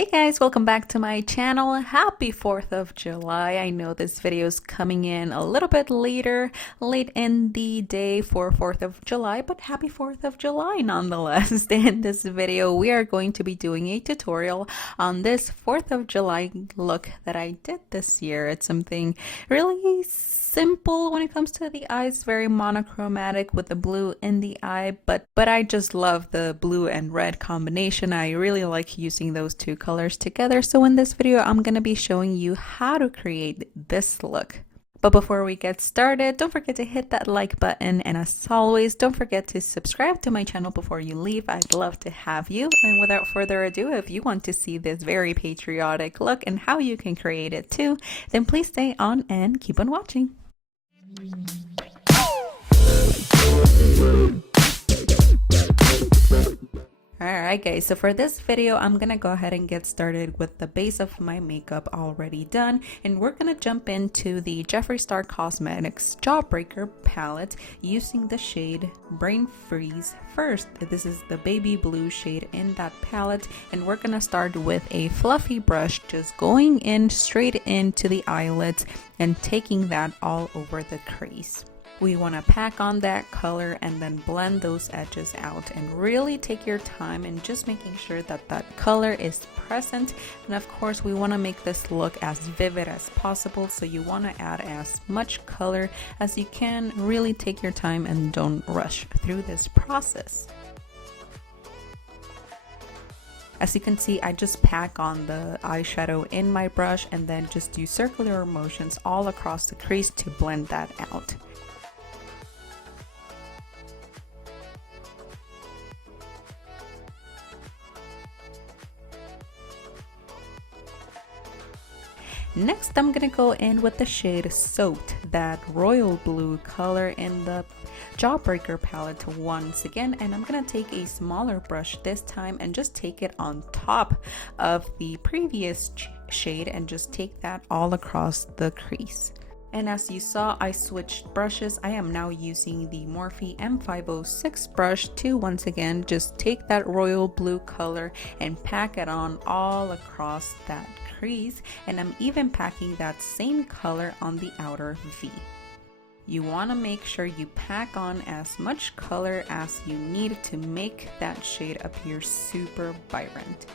Hey guys, welcome back to my channel. Happy 4th of July. I know this video is coming in a little bit later, late in the day for 4th of July, but happy 4th of July nonetheless. In this video, we are going to be doing a tutorial on this 4th of July look that I did this year. It's something really simple when it comes to the eyes, very monochromatic with the blue in the eye, but I just love the blue and red combination. I really like using those two colors together. So in this video, I'm going to be showing you how to create this look. But before we get started, don't forget to hit that like button, and as always, don't forget to subscribe to my channel before you leave. I'd love to have you. And without further ado, if you want to see this very patriotic look and how you can create it too, then please stay on and keep on watching. Alright guys, so for this video, I'm gonna go ahead and get started with the base of my makeup already done, and we're gonna jump into the Jeffree Star Cosmetics Jawbreaker palette using the shade Brain Freeze first. This is the baby blue shade in that palette, and we're gonna start with a fluffy brush, just going in straight into the eyelids and taking that all over the crease. We want to pack on that color and then blend those edges out, and really take your time and just making sure that that color is present. And of course, we want to make this look as vivid as possible, so you want to add as much color as you can. Really take your time and don't rush through this process. As you can see, I just pack on the eyeshadow in my brush and then just do circular motions all across the crease to blend that out. Next, I'm gonna go in with the shade Soaked, that royal blue color in the Jawbreaker palette once again, and I'm gonna take a smaller brush this time and just take it on top of the previous shade and just take that all across the crease. And as you saw, I switched brushes. I am now using the Morphe M506 brush to once again just take that royal blue color and pack it on all across that crease, and I'm even packing that same color on the outer V. You want to make sure you pack on as much color as you need to make that shade appear super vibrant.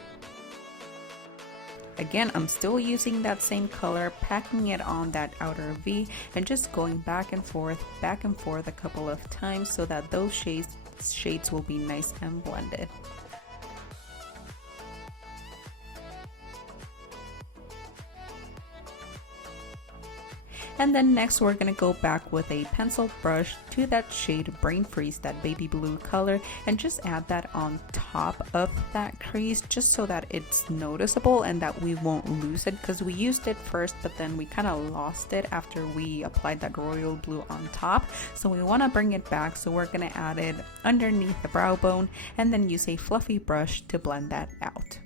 Again, I'm still using that same color, packing it on that outer V and just going back and forth a couple of times so that those shades will be nice and blended. And then next, we're gonna go back with a pencil brush to that shade Brain Freeze, that baby blue color, and just add that on top of that crease just so that it's noticeable and that we won't lose it, because we used it first but then we kind of lost it after we applied that royal blue on top. So we want to bring it back, so we're gonna add it underneath the brow bone and then use a fluffy brush to blend that out.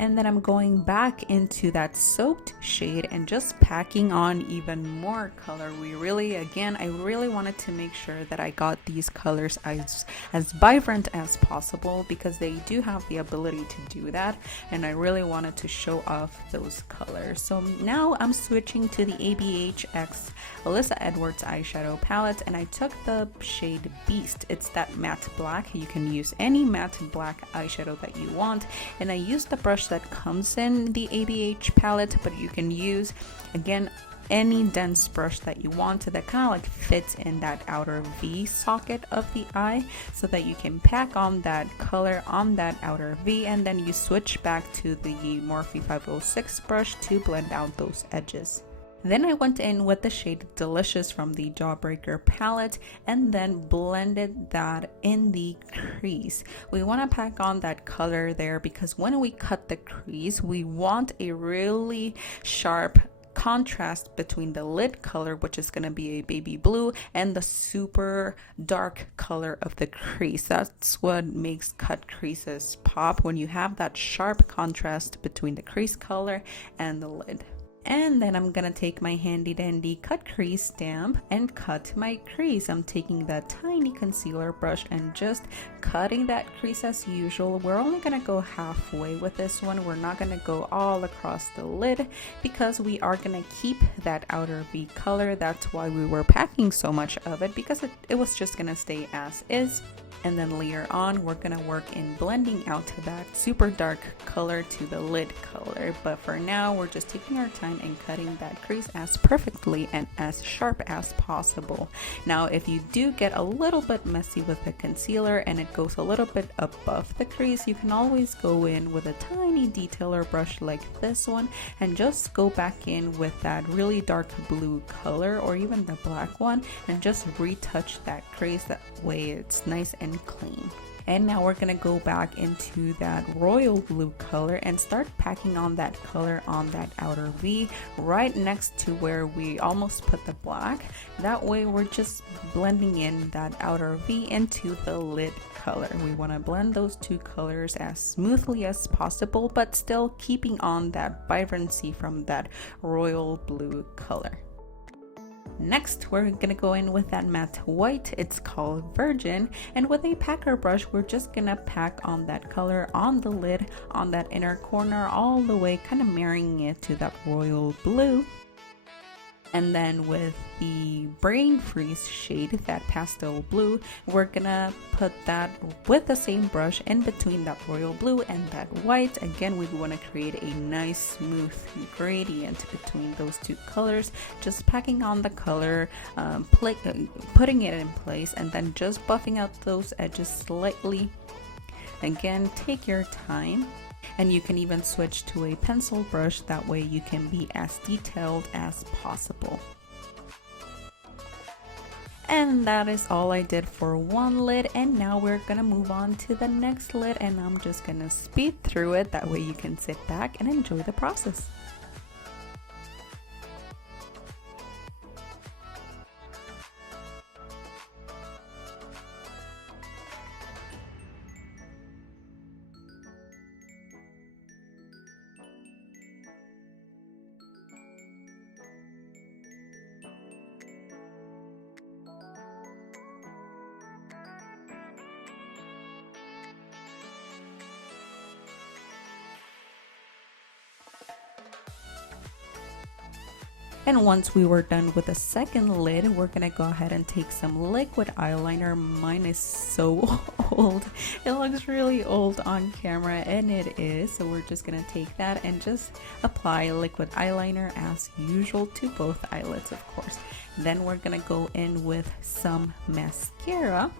And then I'm going back into that Soaked shade and just packing on even more color. I really wanted to make sure that I got these colors as vibrant as possible, because they do have the ability to do that, and I really wanted to show off those colors. So now I'm switching to the ABH X Alyssa Edwards eyeshadow palette, and I took the shade Beast. It's that matte black. You can use any matte black eyeshadow that you want, and I used the brush that comes in the ABH palette, but you can use, again, any dense brush that you want that kind of like fits in that outer V socket of the eye, so that you can pack on that color on that outer V, and then you switch back to the Morphe 506 brush to blend out those edges. Then I went in with the shade Delicious from the Jawbreaker palette and then blended that in the crease. We want to pack on that color there because when we cut the crease, we want a really sharp contrast between the lid color, which is going to be a baby blue, and the super dark color of the crease. That's what makes cut creases pop, when you have that sharp contrast between the crease color and the lid. And then I'm gonna take my handy dandy cut crease stamp and cut my crease. I'm taking that tiny concealer brush and just cutting that crease as usual. We're only gonna go halfway with this one. We're not gonna go all across the lid because we are gonna keep that outer V color. That's why we were packing so much of it, because it was just gonna stay as is. And then later on, we're gonna work in blending out that super dark color to the lid color. But for now, we're just taking our time and cutting that crease as perfectly and as sharp as possible. Now, if you do get a little bit messy with the concealer and it goes a little bit above the crease, you can always go in with a tiny detailer brush like this one and just go back in with that really dark blue color or even the black one and just retouch that crease. That way it's nice and clean. And now we're gonna go back into that royal blue color and start packing on that color on that outer V right next to where we almost put the black. That way we're just blending in that outer V into the lid color. We want to blend those two colors as smoothly as possible, but still keeping on that vibrancy from that royal blue color. Next, we're gonna go in with that matte white. It's called Virgin, and with a packer brush, we're just gonna pack on that color on the lid, on that inner corner, all the way, kind of marrying it to that royal blue. And then with the Brain Freeze shade, that pastel blue, we're gonna put that with the same brush in between that royal blue and that white. Again, we want to create a nice smooth gradient between those two colors, just packing on the color, putting it in place, and then just buffing out those edges slightly. Again, take your time. And you can even switch to a pencil brush, that way you can be as detailed as possible. And that is all I did for one lid, and now we're gonna move on to the next lid, and I'm just gonna speed through it, that way you can sit back and enjoy the process. And once we were done with the second lid, we're gonna go ahead and take some liquid eyeliner. Mine is so old. It looks really old on camera, and it is. So we're just gonna take that and just apply liquid eyeliner as usual to both eyelids, of course. Then we're gonna go in with some mascara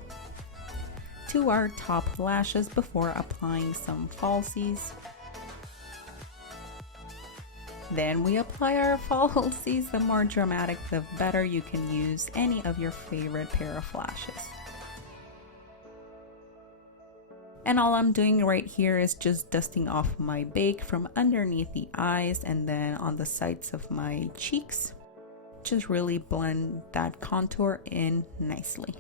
to our top lashes before applying some falsies. Then we apply our falsies. The more dramatic, the better. You can use any of your favorite pair of lashes. And all I'm doing right here is just dusting off my bake from underneath the eyes and then on the sides of my cheeks. Just really blend that contour in nicely.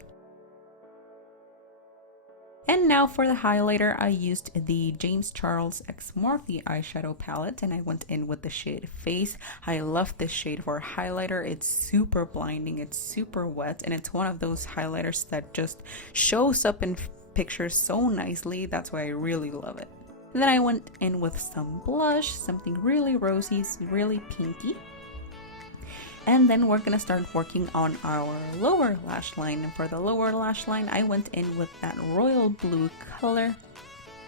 And now for the highlighter, I used the James Charles X Morphe eyeshadow palette, and I went in with the shade Face. I love this shade for highlighter. It's super blinding, it's super wet, and it's one of those highlighters that just shows up in pictures so nicely. That's why I really love it. And then I went in with some blush, something really rosy, really pinky. And then we're gonna start working on our lower lash line. And for the lower lash line, I went in with that royal blue color,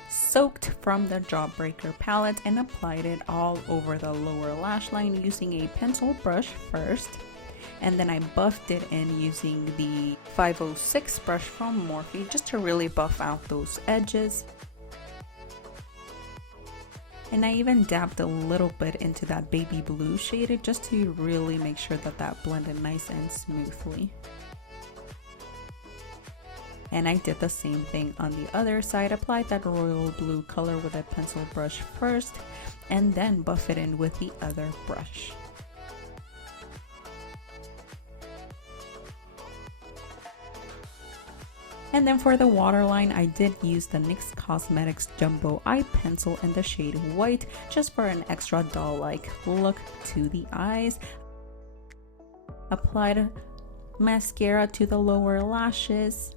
soaked from the Jawbreaker palette, and applied it all over the lower lash line using a pencil brush first. And then I buffed it in using the 506 brush from Morphe, just to really buff out those edges. And I even dabbed a little bit into that baby blue shade just to really make sure that that blended nice and smoothly. And I did the same thing on the other side. Applied that royal blue color with a pencil brush first, and then buff it in with the other brush. And then for the waterline, I did use the NYX Cosmetics Jumbo Eye Pencil in the shade White, just for an extra doll-like look to the eyes. Applied mascara to the lower lashes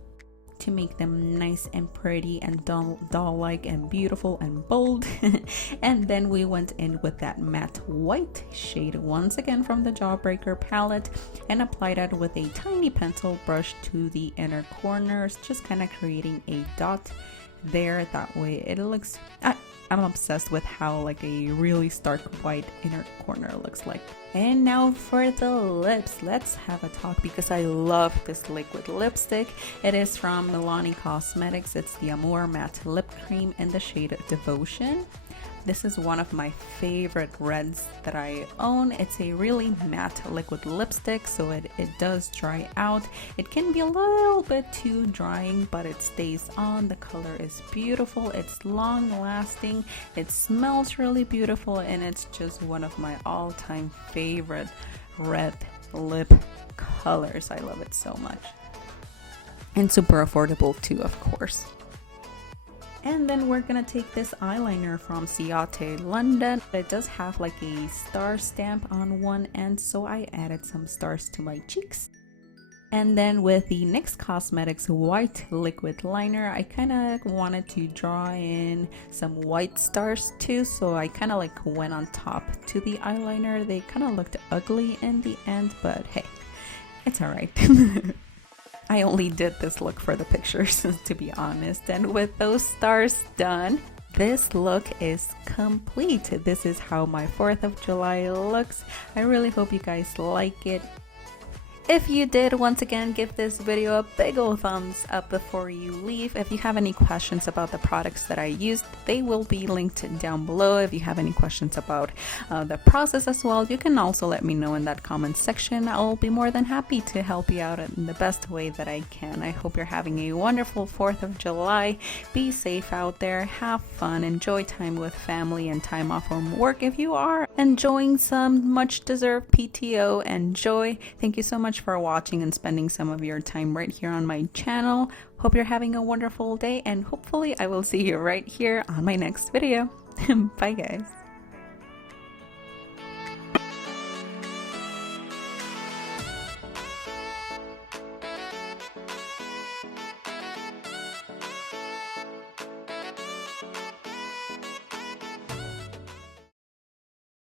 to make them nice and pretty and doll-like and beautiful and bold. And then we went in with that matte white shade once again from the Jawbreaker palette and applied it with a tiny pencil brush to the inner corners, just kind of creating a dot there. That way it looks, I'm obsessed with how like a really stark white inner corner looks like. And now for the lips, let's have a talk because I love this liquid lipstick. It is from Milani Cosmetics. It's the Amore Matte Lip Cream in the shade Devotion. This is one of my favorite reds that I own. It's a really matte liquid lipstick, so it does dry out. It can be a little bit too drying, but it stays on. The color is beautiful. It's long lasting. It smells really beautiful, and it's just one of my all-time favorite red lip colors. I love it so much. And super affordable too, of course. And then we're gonna take this eyeliner from Ciate London. It does have like a star stamp on one end, so I added some stars to my cheeks. And then with the NYX Cosmetics white liquid liner, I kind of wanted to draw in some white stars too, so I kind of like went on top to the eyeliner. They kind of looked ugly in the end, but hey, it's alright. I only did this look for the pictures, to be honest. And with those stars done, this look is complete. This is how my 4th of July looks. I really hope you guys like it. If you did, once again, give this video a big ol' thumbs up before you leave. If you have any questions about the products that I used, they will be linked down below. If you have any questions about the process as well, you can also let me know in that comment section. I'll be more than happy to help you out in the best way that I can. I hope you're having a wonderful 4th of July. Be safe out there, have fun, enjoy time with family and time off from work. If you are enjoying some much deserved PTO, enjoy. Thank you so much for watching and spending some of your time right here on my channel. Hope you're having a wonderful day, and hopefully I will see you right here on my next video. Bye guys.